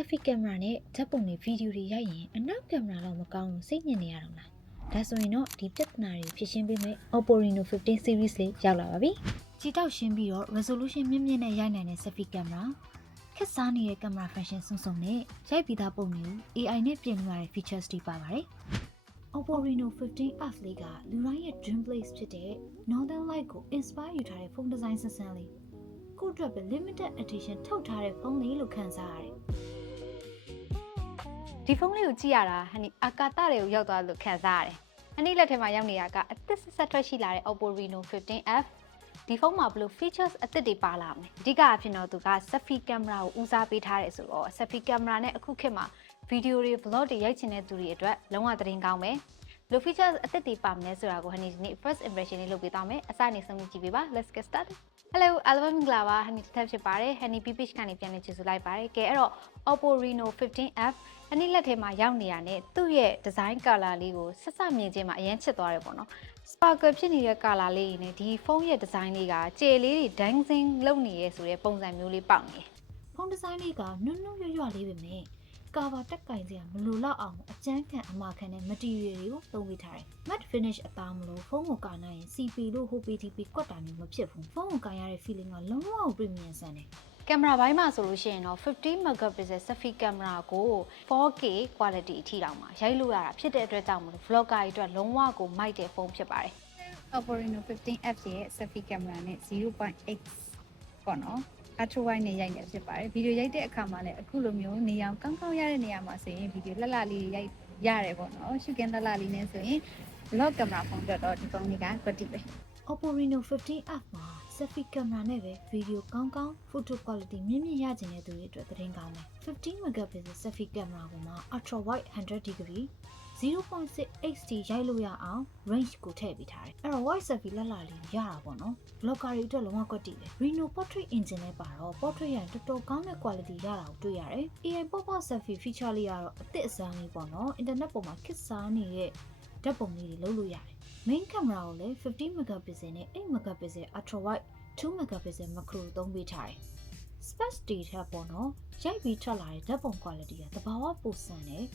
selfie camera နဲ့ဓာတ်ပုံတွေဗီဒီယိုတွေရိုက်ရင်အနောက်ကင်မရာတော့မကောင်းဘူးစိတ်ညစ်နေရတော့လားဒါဆိုရင်တော့ဒီပြဿနာတွေဖြေရှင်းပေးမယ် Oppo Reno 15 series လေးရောက်လာပါပြီကြည်တောက်ရှင်းပြီးတော့ resolution မြင့်မြင့်နဲ့ရိုက်နိုင်တဲ့ selfie camera ခက်စားနေတဲ့ camera function စုံစုံနဲ့ရိုက်ပြီးသားပုံတွေကို AI နဲ့ပြင်လို့ရတဲ့ features တွေပါပါတယ် Oppo Reno 15F လေးကလူတိုင်းရဲ့ dream place ဖြစ်တဲ့ Northern Light ကို inspire ယူထားတဲ့ phone design ဆန်းလေးကိုအတွက်ပဲ limited edition ထုတ်ထားတဲ့ဖုန်းလေးလို့ခန်းစားရတယ်ဒီဖုန်းလေးကိုကြည့်ရတာဟန်နီအာကာသတွေကိုရောက်သွားလို့ခံစားရတယ်။ဟန်နီလက်ထဲမှာရောက်နေတာကအသစ်ဆက်ထွက်ရှိလာတဲ့ Oppo Reno 15F ဒီဖုန်းမှာဘယ်လို features အသစ်တွေပါလာမလဲ။အဓိကအဖြစ်တော့သူက selfie camera ကိုဦးစားပေးထားတယ်ဆိုတော့ selfie camera နဲ့အခုခေတ်မှာ video တွေ vlog တွေရိုက်ချင်တဲ့သူတွေအတွက်လုံးဝသတင်းကောင်းပဲ။ဘယ်လို features အသစ်တွေပါမလဲဆိုတာကိုဟန်နီဒီနေ့ first impression လေးလုပ်ပေးသွားမယ်။အစနေဆုံးကြည့်ပေးပါ let's get started Hello album မင်္ဂလာပါဟန်နီတက်ဖြစ်ပါတယ်ဟန်နီ page ကနေပြန်လည်ကြည့်ဆိုလိုက်ပါတယ်ကဲအဲ့တော့ Oppo Reno 15F ဟန်နီလက်ထဲမှာရောက်နေရတဲ့သူ့ရဲ့ design color လေးကိုဆက်စမြင်ချင်းမှာအရင်ချစ်သွားတယ်ပေါ့နော် sparkle ဖြစ်နေတဲ့ color လေးနဲ့ဒီဖုန်းရဲ့ design လေးကကြယ်လေးတွေ dancing လုပ်နေရဲဆိုတဲ့ပုံစံမျိုးလေးပေါက်နေတယ်ဖုန်း design လေးကနုနုရွရွလေးပဲမြင်ကာဗာတက်ကင်စရာမလိုတော့အောင်အကျန်းခံအမခံတဲ့ material တွေကိုသုံးပေးထားတယ် matte finish အသားမလို့ဖုန်းကိုကာနိုင်ရင် CP လို့ HOPTP ကွက်တာမျိုးမဖြစ်ဘူးဖုန်းကိုကာရတဲ့ feeling ကလုံးဝ premium ဆန်တယ်ကင်မရာဘိုင်းမှာဆိုလို့ရှိရင်တော့50 megapixel selfie camera ကို 4K quality အထိတောင်မှာရိုက်လို့ရတာဖြစ်တဲ့အတွက်ကြောင့်မလို့ vlogger တွေအတွက်လုံးဝကိုမိုက်တဲ့ဖုန်းဖြစ်ပါတယ် Oppo Reno 15F ရဲ့ selfie camera နဲ့ 0.8 ပေါ့နော် ultra wide နဲ့ရိုက်နေဖြစ်ပါတယ်ဗီဒီယိုရိုက်တဲ့အခါမှာလည်းအခုလိုမျိုးနေအောင်ကောင်းကောင်းရတဲ့နေရာမှာဆိုရင်ဗီဒီယိုလှလှလေးရိုက်ရတယ်ပေါ့နော်ရှုကင်းလှလှလေးနဲ့ဆိုရင် vlog camera ဖုန်းတော့ဒီဖုန်းလေးက good ပဲ Oppo Reno 15F မှာ selfie camera နဲ့ပဲ video ကောင်းကောင်း photo quality မြင့်မြင့်ရချင်တဲ့သူတွေအတွက်သတင်းကောင်းတယ်15 megapixel selfie camera ကိုမှ ultra wide 100 degree 0.6 HD ရိုက်လို့ရအောင် range ကိုထည့်ပေးထားတယ်အဲ့တော့ wide selfie လှလှလေးရတာပေါ့နော် vlogger တွေအတွက်လုံးဝကွက်တည်တယ် Reno portrait engine နဲ့ပါတော့ portrait ရတော်တော်ကောင်းတဲ့ quality ရတာကိုတွေ့ရတယ် AI pop-up selfie feature လေးကတော့အသစ်အဆန်းလေးပေါ့နော် internet ပေါ်မှာခက်စားနေတဲ့ဓာတ်ပုံလေးတွေလုပ်လို့ရတယ် main camera ကိုလည်း50 megapixel နဲ့8 megapixel ultra wide 2 megapixel macro သုံးပေးထားတယ် space data ပေါ့နော်ရိုက်ပြီးထွက်လာတဲ့ဓာတ်ပုံ quality ကတဘာဝပိုဆန်တယ်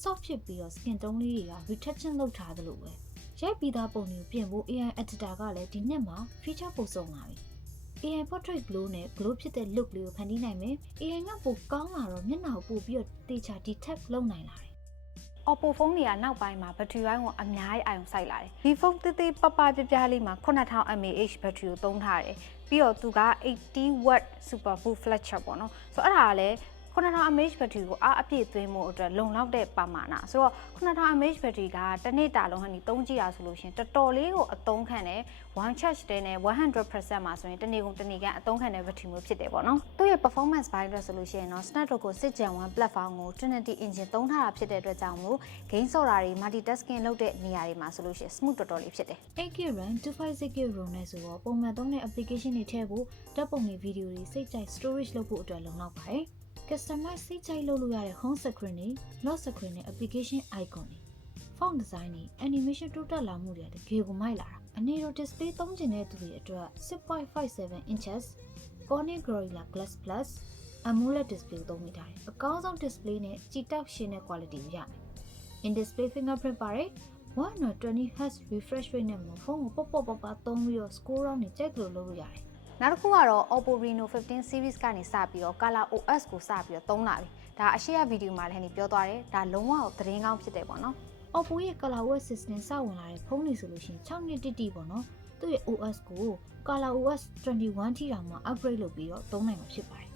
soft ဖြစ်ပြီးတော့ skin tone လေးတွေက retouching လုပ်ထားသလိုပဲရိုက်ပြီးသားပုံတွေကိုပြင်ဖို့ AI editor ကလည်းဒီနှစ်မှာ feature ပို့ဆောင်လာပြီ AI portrait glow နဲ့ glow ဖြစ်တဲ့ look လေးကိုဖန်တီးနိုင်မယ် AI ကပိုကောင်းလာတော့မျက်နှာကိုပို့ပြီးတော့တေချာ detect လုပ်နိုင်လာတယ်Oppo ဖုန်းတွေကနောက်ပိုင်းမှာ battery ဘိုင်းကိုအများကြီးအာရုံစိုက်လာတယ်။ဒီဖုန်းသေးသေးပပပြပြလေးမှာ 9000 mAh battery ကိုသုံးထားတယ်။ပြီးတော့သူက80 watt super full flat charge ပေါ့နော်။ဆိုတော့အဲ့ဒါကလည်း9000 mAh battery ကိုအားအပြည့်သွင်းဖို့အတွက်လုံလောက်တဲ့ပမာဏဆိုတော့9000 mAh battery ကတစ်နေ့တာလုံးဟန်ဒီသုံးကြည့်ရဆိုလို့ရှင်တော်တော်လေးကိုအသုံးခံတယ် one charge တဲ့နဲ့ 100% မှာဆိုရင်တစ်နေ့ကုန်တစ်နေ့ကန်အသုံးခံတဲ့ battery မျိုးဖြစ်တယ်ပေါ့နော်သူ့ရဲ့ performance ဘိုင်းအတွက်ဆိုလို့ရှိရင်တော့ Snapdragon 6 Gen 1 platform ကို Trinity engine သုံးထားတာဖြစ်တဲ့အတွက်ကြောင့်မို့ game ဆော့တာတွေ multitasking လုပ်တဲ့နေရာတွေမှာဆိုလို့ရှိရင် smooth တော်တော်လေးဖြစ်တယ် 8GB RAM 256GB ROM နဲ့ဆိုတော့ပုံမှန်သုံးတဲ့ application တွေထည့်ဖို့ဓာတ်ပုံတွေ video တွေစိတ်ကြိုက် storage လုပ်ဖို့အတွက်လုံလောက်ပါတယ်customize စိတ်ကြိုက်လုပ်လို့ရတဲ့ home screen တွေ lock screen နဲ့ application icon တွေ font design တွေ animation တိုးတက်လာမှုတွေတကယ်ကိုမိုက်လာတာအနေတော့ display သုံးချင်တဲ့သူတွေအတွက် 6.57 inches Corning Gorilla Glass Plus AMOLED display သုံးမိထားတယ်အကောင်းဆုံး display နဲ့ကြည်တောက်ရှင်းတဲ့ quality ကိုရမယ် in display fingerprint ပါတယ် 120Hz refresh rate နဲ့ဖုန်းကိုပေါ့ပေါ့ပါသုံးပြီးတော့ score round တွေကြိုက်လို့လုပ်လို့ရတယ်နောက်တစ်ခုကတော့ Oppo Reno 15 series ကနေစပြီးတော့ Color OS ကိုစပြီးတော့သုံးလာပြီဒါအရှိရဗီဒီယိုမှာလည်းဟန်ဒီပြောသွားတယ်ဒါလုံးဝသတင်းကောင်းဖြစ်တယ်ပေါ့နော် Oppo ရဲ့ Color OS system စဝင်လာတဲ့ဖုန်းတွေဆိုလို့ရှိရင်6နှစ်တိတိပေါ့နော်သူ့ရဲ့ OS ကို Color OS 21ထိတောင်မှ upgrade လုပ်ပြီးတော့သုံးနိုင်မှာဖြစ်ပါတယ်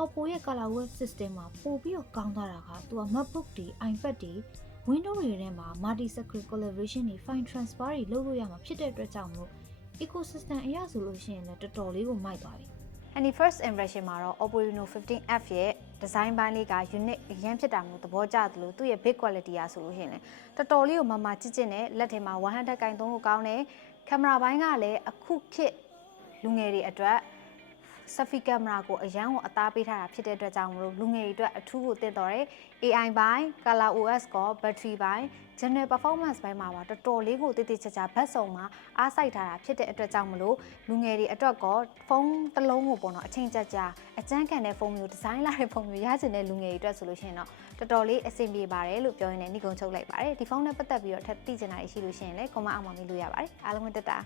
Oppo ရဲ့ Color OS system မှာပို့ပြီးတော့ကောင်းသွားတာကသူက MacBook တွေ iPad တွေ Windows တွေထဲမှာ multi screen collaboration တွေ file transfer တွေလုပ်လို့ရမှာဖြစ်တဲ့အတွက်ကြောင့်မို့ecosystem အရဆိုလို့ရှိရင်လည်းတော်တော်လေးကိုမိုက်သွားပြီ။ And the first impression မှာတော့ Oppo Reno 15F ရဲ့ design ဘိုင်းလေးက unique အရင်ဖြစ်တာမျိုးသဘောကျသလိုသူ့ရဲ့ big quality อ่ะဆိုလို့ရှိရင်လည်းတော်တော်လေးကိုမမချစ်ချစ်နဲ့လက်ထဲမှာ100ကင်သုံးလို့ကောင်းတယ်။ကင်မရာဘိုင်းကလည်းအခုခေတ်လူငယ်တွေအတွက် selfie camera ကိုအရန်ကိုအသားပေးထားတာဖြစ်တဲ့အတွက်ကြောင့်မလို့လူငယ်တွေအတွက်အထူးကိုသင့်တော်တယ် AI ဘိုင်း Color OS ကော battery ဘိုင်း general performance ဘိုင်းမှာပါတော်တော်လေးကိုတိတိကျကျဘတ်စုံမှာအားစိုက်ထားတာဖြစ်တဲ့အတွက်ကြောင့်မလို့လူငယ်တွေအတွက်ကောဖုန်းတစ်လုံးကိုပေါ့နော်အချိန်ကြာကြာအကျန်းကန်တဲ့ဖုန်းမျိုးဒီဇိုင်းလာတဲ့ဖုန်းမျိုးရချင်တဲ့လူငယ်တွေအတွက်ဆိုလို့ရှိရင်တော့တော်တော်လေးအဆင်ပြေပါတယ်လို့ပြောရင်းနဲ့ညီကုန်းချုပ်လိုက်ပါတယ်ဒီဖုန်းနဲ့ပတ်သက်ပြီးတော့ထပ်သိချင်တာရှိလို့ရှိရင်လည်း comment အောက်မှာမေးလို့ရပါတယ်အားလုံးတက်တာ